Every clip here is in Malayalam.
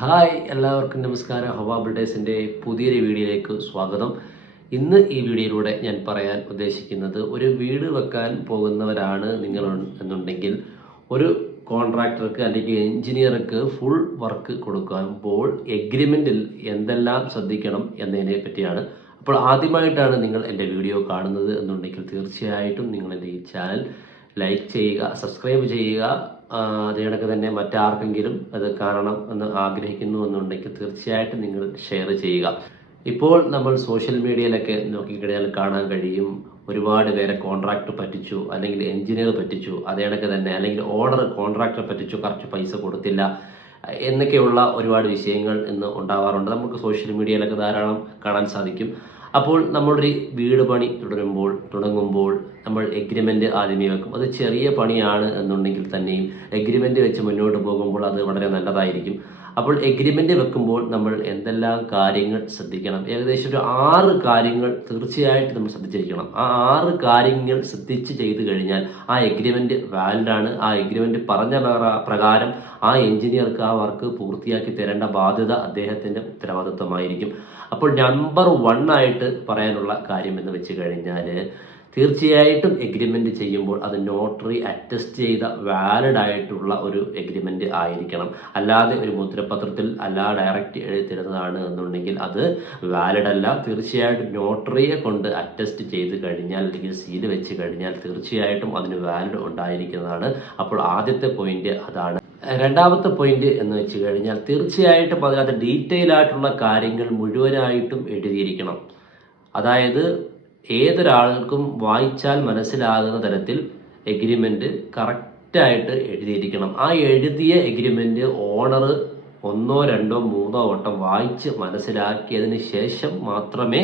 ഹായ് എല്ലാവർക്കും നമസ്കാരം. ഹവാ ബിൽഡേഴ്സിൻ്റെ പുതിയൊരു വീഡിയോയിലേക്ക് സ്വാഗതം. ഇന്ന് ഈ വീഡിയോയിലൂടെ ഞാൻ പറയാൻ ഉദ്ദേശിക്കുന്നത്, ഒരു വീട് വെക്കാൻ പോകുന്നവരാണ് നിങ്ങൾ എന്നുണ്ടെങ്കിൽ ഒരു കോൺട്രാക്ടർക്ക് അല്ലെങ്കിൽ എഞ്ചിനീയർക്ക് ഫുൾ വർക്ക് കൊടുക്കുമ്പോൾ എഗ്രിമെൻറ്റിൽ എന്തെല്ലാം ശ്രദ്ധിക്കണം എന്നതിനെ പറ്റിയാണ്. അപ്പോൾ ആദ്യമായിട്ടാണ് നിങ്ങൾ എൻ്റെ വീഡിയോ കാണുന്നത് എന്നുണ്ടെങ്കിൽ തീർച്ചയായിട്ടും നിങ്ങൾ എൻ്റെ ഈ ചാനൽ ലൈക്ക് ചെയ്യുക, സബ്സ്ക്രൈബ് ചെയ്യുക. അതേ കണക്ക് തന്നെ മറ്റാർക്കെങ്കിലും അത് കാണണം എന്ന് ആഗ്രഹിക്കുന്നു എന്നുണ്ടെങ്കിൽ തീർച്ചയായിട്ടും നിങ്ങൾ ഷെയർ ചെയ്യുക. ഇപ്പോൾ നമ്മൾ സോഷ്യൽ മീഡിയയിലൊക്കെ നോക്കിക്കഴിഞ്ഞാൽ കാണാൻ കഴിയും, ഒരുപാട് പേരെ കോൺട്രാക്ടർ പറ്റിച്ചു, അല്ലെങ്കിൽ എഞ്ചിനീയർ പറ്റിച്ചു, അതേ കണക്ക് തന്നെ അല്ലെങ്കിൽ ഓർഡർ കോൺട്രാക്ടർ പറ്റിച്ചു, കറക്റ്റ് പൈസ കൊടുത്തില്ല എന്നൊക്കെയുള്ള ഒരുപാട് വിഷയങ്ങൾ ഇന്ന് ഉണ്ടാവാറുണ്ട്. നമുക്ക് സോഷ്യൽ മീഡിയയിലൊക്കെ ധാരാളം കാണാൻ സാധിക്കും. അപ്പോൾ നമ്മളൊരു വീട് പണി തുടങ്ങുമ്പോൾ നമ്മൾ എഗ്രിമെൻ്റ് ആദ്യമേ വെക്കും. അത് ചെറിയ പണിയാണ് എന്നുണ്ടെങ്കിൽ തന്നെയും എഗ്രിമെൻ്റ് വെച്ച് മുന്നോട്ട് പോകുമ്പോൾ അത് വളരെ നല്ലതായിരിക്കും. അപ്പോൾ എഗ്രിമെൻ്റ് വെക്കുമ്പോൾ നമ്മൾ എന്തെല്ലാം കാര്യങ്ങൾ ശ്രദ്ധിക്കണം? ഏകദേശം ഒരു 6 കാര്യങ്ങൾ തീർച്ചയായിട്ടും നമ്മൾ ശ്രദ്ധിച്ചിരിക്കണം. ആ 6 കാര്യങ്ങൾ ശ്രദ്ധിച്ച് ചെയ്തു കഴിഞ്ഞാൽ ആ എഗ്രിമെൻ്റ് വാലിഡാണ്. ആ എഗ്രിമെൻ്റ് പറഞ്ഞ പ്രകാരം ആ എഞ്ചിനീയർക്ക് ആ വർക്ക് പൂർത്തിയാക്കി തരേണ്ട ബാധ്യത അദ്ദേഹത്തിൻ്റെ ഉത്തരവാദിത്വമായിരിക്കും. അപ്പോൾ നമ്പർ 1 ആയിട്ട് പറയാനുള്ള കാര്യം എന്ന് വെച്ച് കഴിഞ്ഞാൽ, തീർച്ചയായിട്ടും എഗ്രിമെൻ്റ് ചെയ്യുമ്പോൾ അത് നോട്ടറി അറ്റസ്റ്റ് ചെയ്ത വാലിഡ് ആയിട്ടുള്ള ഒരു എഗ്രിമെൻ്റ് ആയിരിക്കണം. അല്ലാതെ ഒരു മുദ്രപത്രത്തിൽ ഡയറക്റ്റ് എഴുതി തരുന്നതാണ് എന്നുണ്ടെങ്കിൽ അത് വാലിഡ് അല്ല. തീർച്ചയായിട്ടും നോട്ടറിയെ കൊണ്ട് അറ്റസ്റ്റ് ചെയ്ത് കഴിഞ്ഞാൽ അല്ലെങ്കിൽ സീൽ വെച്ച് കഴിഞ്ഞാൽ തീർച്ചയായിട്ടും അതിന് വാലിഡ് ഉണ്ടായിരിക്കുന്നതാണ്. അപ്പോൾ ആദ്യത്തെ പോയിന്റ് അതാണ്. രണ്ടാമത്തെ പോയിന്റ് എന്ന് വെച്ച് കഴിഞ്ഞാൽ, തീർച്ചയായിട്ടും അതിനകത്ത് ഡീറ്റെയിൽ ആയിട്ടുള്ള കാര്യങ്ങൾ മുഴുവനായിട്ടും എഴുതിയിരിക്കണം. അതായത് ഏതൊരാൾക്കും വായിച്ചാൽ മനസ്സിലാകുന്ന തരത്തിൽ എഗ്രിമെൻ്റ് കറക്റ്റായിട്ട് എഴുതിയിരിക്കണം. ആ എഴുതിയ എഗ്രിമെൻ്റ് ഓണർ 1, 2, 3 വട്ടം വായിച്ച് മനസ്സിലാക്കിയതിന് ശേഷം മാത്രമേ,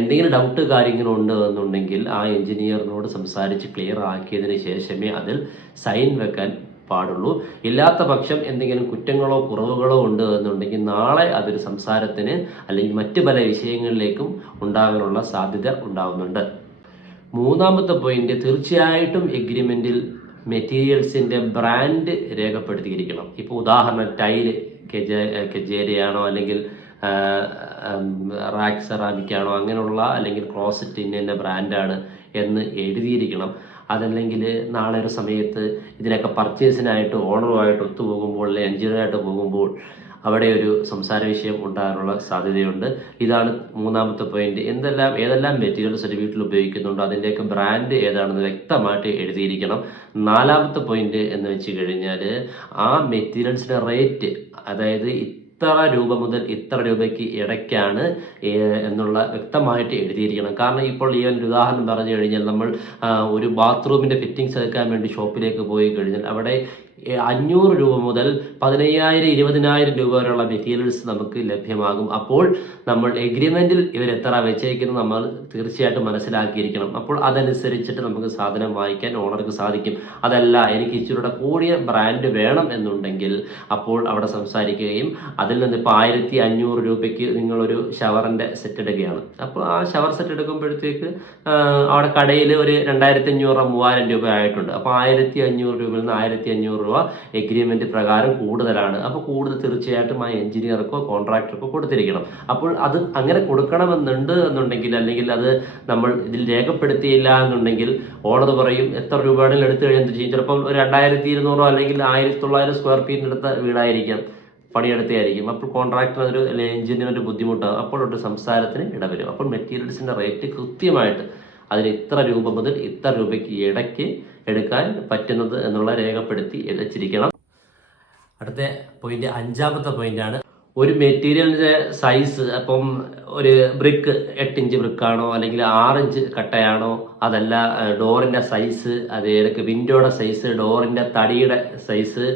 എന്തെങ്കിലും ഡൗട്ട് കാര്യങ്ങളുണ്ട് എന്നുണ്ടെങ്കിൽ ആ എഞ്ചിനീയറിനോട് സംസാരിച്ച് ക്ലിയർ ആക്കിയതിന് ശേഷമേ അതിൽ സൈൻ വെക്കാൻ പാടുള്ളൂ. ഇല്ലാത്ത പക്ഷം എന്തെങ്കിലും കുറ്റങ്ങളോ കുറവുകളോ ഉണ്ട് എന്നുണ്ടെങ്കിൽ നാളെ അതൊരു സംസാരത്തിന് അല്ലെങ്കിൽ മറ്റു പല വിഷയങ്ങളിലേക്കും ഉണ്ടാകാനുള്ള സാധ്യത ഉണ്ടാകുന്നുണ്ട്. മൂന്നാമത്തെ പോയിന്റ്, തീർച്ചയായിട്ടും എഗ്രിമെന്റിൽ മെറ്റീരിയൽസിന്റെ ബ്രാൻഡ് രേഖപ്പെടുത്തിയിരിക്കണം. ഇപ്പോൾ ഉദാഹരണം ടൈല് കെജേരയാണോ അല്ലെങ്കിൽ റാക്ക് സെറാമിക്കാണോ അങ്ങനെയുള്ള, അല്ലെങ്കിൽ ക്ലോസറ്റ് ഇന്ന ബ്രാൻഡാണ് എന്ന് എഴുതിയിരിക്കണം. അതല്ലെങ്കിൽ നാളെ ഒരു സമയത്ത് ഇതിനൊക്കെ പർച്ചേസിനായിട്ട് ഓണറുമായിട്ട് ഒത്തുപോകുമ്പോൾ അല്ലെങ്കിൽ എഞ്ചിനീയറായിട്ട് പോകുമ്പോൾ അവിടെ ഒരു സംസാര വിഷയം ഉണ്ടാകാനുള്ള സാധ്യതയുണ്ട്. ഇതാണ് മൂന്നാമത്തെ പോയിന്റ്. ഏതെല്ലാം മെറ്റീരിയൽസ് ഒരു വീട്ടിൽ ഉപയോഗിക്കുന്നുണ്ടോ അതിൻ്റെയൊക്കെ ബ്രാൻഡ് ഏതാണെന്ന് വ്യക്തമായിട്ട് എഴുതിയിരിക്കണം. നാലാമത്തെ പോയിന്റ് എന്ന് വെച്ച് കഴിഞ്ഞാൽ, ആ മെറ്റീരിയൽസിൻ്റെ റേറ്റ്, അതായത് ഇത്ര രൂപ മുതൽ ഇത്ര രൂപയ്ക്ക് ഇടയ്ക്കാണ് എന്നുള്ള വ്യക്തമായിട്ട് എഴുതിയിരിക്കണം. കാരണം ഇപ്പോൾ ഈ ഒരു ഉദാഹരണം പറഞ്ഞു കഴിഞ്ഞാൽ, നമ്മൾ ഒരു ബാത്റൂമിൻ്റെ ഫിറ്റിങ്സ് എടുക്കാൻ വേണ്ടി ഷോപ്പിലേക്ക് പോയി കഴിഞ്ഞാൽ അവിടെ 500 രൂപ മുതൽ 15,000, 20,000 രൂപ വരെയുള്ള മെറ്റീരിയൽസ് നമുക്ക് ലഭ്യമാകും. അപ്പോൾ നമ്മൾ എഗ്രിമെൻറ്റിൽ ഇവരെത്ര വെച്ചേക്കുന്നത് നമ്മൾ തീർച്ചയായിട്ടും മനസ്സിലാക്കിയിരിക്കണം. അപ്പോൾ അതനുസരിച്ചിട്ട് നമുക്ക് സാധനം വാങ്ങിക്കാൻ ഓണർക്ക് സാധിക്കും. അതല്ല, എനിക്ക് ഇച്ചിരിയുടെ കൂടിയ ബ്രാൻഡ് വേണം എന്നുണ്ടെങ്കിൽ അപ്പോൾ അവിടെ സംസാരിക്കുകയും അതിൽ നിന്ന് ഇപ്പോൾ 1,500 രൂപയ്ക്ക് നിങ്ങളൊരു ഷവറിൻ്റെ സെറ്റ് എടുക്കുകയാണ്. അപ്പോൾ ആ ഷവർ സെറ്റ് എടുക്കുമ്പോഴത്തേക്ക് അവിടെ കടയിൽ ഒരു 2,500, 3,000 രൂപ ആയിട്ടുണ്ട്. അപ്പോൾ 1,500 രൂപയിൽ നിന്ന് 1,500 രൂപ എഗ്രിമെന്റ് പ്രകാരം കൂടുതലാണ്. അപ്പോൾ കൂടുതൽ തീർച്ചയായിട്ടും ആ എഞ്ചിനീയർക്കോ കോൺട്രാക്ടർക്കോ കൊടുത്തിരിക്കണം. അപ്പോൾ അത് അങ്ങനെ കൊടുക്കണമെന്നുണ്ട് എന്നുണ്ടെങ്കിൽ, അല്ലെങ്കിൽ അത് നമ്മൾ ഇതിൽ രേഖപ്പെടുത്തിയില്ല എന്നുണ്ടെങ്കിൽ ഓണർ പറയും എത്ര രൂപയാണെങ്കിലും എടുത്തു കഴിഞ്ഞാൽ ചെയ്യും. ചിലപ്പം 2,200 അല്ലെങ്കിൽ 1,900 സ്ക്വയർ ഫീറ്റിന് എടുത്ത വീടായിരിക്കാം, പണിയെടുത്തായിരിക്കും. അപ്പോൾ കോൺട്രാക്ടർ അല്ലെങ്കിൽ എഞ്ചിനീയർ ബുദ്ധിമുട്ടാകും. അപ്പോൾ ഒരു സംസാരത്തിന് ഇടവരും. അപ്പോൾ മെറ്റീരിയൽസിന്റെ റേറ്റ് കൃത്യമായിട്ട് അതിന് ഇത്ര രൂപ മുതൽ ഇത്ര രൂപയ്ക്ക് ഇടയ്ക്ക് എടുക്കാൻ പറ്റുന്നത് എന്നുള്ള രേഖപ്പെടുത്തി വെച്ചിരിക്കണം. അടുത്ത പോയിന്റ്, അഞ്ചാമത്തെ പോയിന്റാണ്, ഒരു മെറ്റീരിയലിൻ്റെ സൈസ്. അപ്പം ഒരു ബ്രിക്ക് 8 ഇഞ്ച് ബ്രിക്കാണോ അല്ലെങ്കിൽ 6 ഇഞ്ച് കട്ടയാണോ, അതല്ല ഡോറിൻ്റെ സൈസ്, അത് ഏതൊക്കെ വിൻഡോയുടെ സൈസ്, ഡോറിൻ്റെ തടിയുടെ സൈസ്,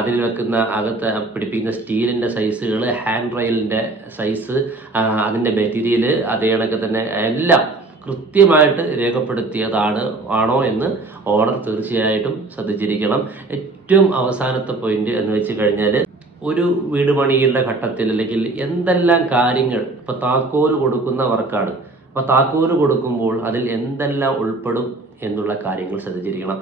അതിൽ വെക്കുന്ന അകത്ത് പിടിപ്പിക്കുന്ന സ്റ്റീലിൻ്റെ സൈസുകൾ, ഹാൻഡ് റെയിലിൻ്റെ സൈസ്, അതിൻ്റെ മെറ്റീരിയൽ, അതേ കണക്ക് തന്നെ എല്ലാം കൃത്യമായിട്ട് ആണോ എന്ന് ഓണർ തീർച്ചയായിട്ടും ശ്രദ്ധിച്ചിരിക്കണം. ഏറ്റവും അവസാനത്തെ പോയിന്റ് എന്ന് വെച്ച് കഴിഞ്ഞാൽ, ഒരു വീട് പണിയുടെ ഘട്ടത്തിൽ അല്ലെങ്കിൽ എന്തെല്ലാം കാര്യങ്ങൾ, ഇപ്പോൾ താക്കോല് കൊടുക്കുന്ന വർക്കാണ്, അപ്പോൾ താക്കോല് കൊടുക്കുമ്പോൾ അതിൽ എന്തെല്ലാം ഉൾപ്പെടും എന്നുള്ള കാര്യങ്ങൾ ശ്രദ്ധിച്ചിരിക്കണം.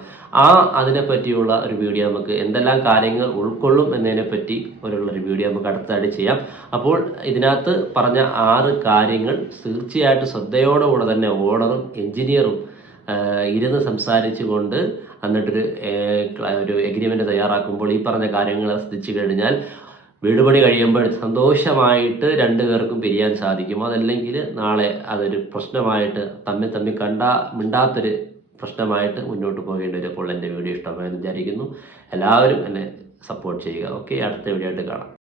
അതിനെപ്പറ്റിയുള്ള ഒരു വീഡിയോ നമുക്ക് എന്തെല്ലാം കാര്യങ്ങൾ ഉൾക്കൊള്ളും എന്നതിനെപ്പറ്റി ഒരു വീഡിയോ നമുക്ക് അടുത്തായിട്ട് ചെയ്യാം. അപ്പോൾ ഇതിനകത്ത് പറഞ്ഞ 6 കാര്യങ്ങൾ തീർച്ചയായിട്ടും ശ്രദ്ധയോടുകൂടെ തന്നെ ഓണറും എഞ്ചിനീയറും ഇരുന്ന് സംസാരിച്ചുകൊണ്ട് എന്നിട്ടൊരു എഗ്രിമെൻ്റ് തയ്യാറാക്കുമ്പോൾ ഈ പറഞ്ഞ കാര്യങ്ങൾ ശ്രദ്ധിച്ചു കഴിഞ്ഞാൽ വീട് പണി കഴിയുമ്പോൾ സന്തോഷമായിട്ട് 2 പേർക്കും പിരിയാൻ സാധിക്കും. അതല്ലെങ്കിൽ നാളെ അതൊരു പ്രശ്നമായിട്ട് തമ്മിൽ മിണ്ടാത്തൊരു പ്രശ്നമായിട്ട് മുന്നോട്ട് പോകേണ്ടി വരും. അപ്പോൾ എൻ്റെ വീഡിയോ ഇഷ്ടമായെന്ന് വിചാരിക്കുന്നു. എല്ലാവരും എന്നെ സപ്പോർട്ട് ചെയ്യുക. ഓക്കെ, അടുത്ത വീഡിയോ ആയിട്ട് കാണാം.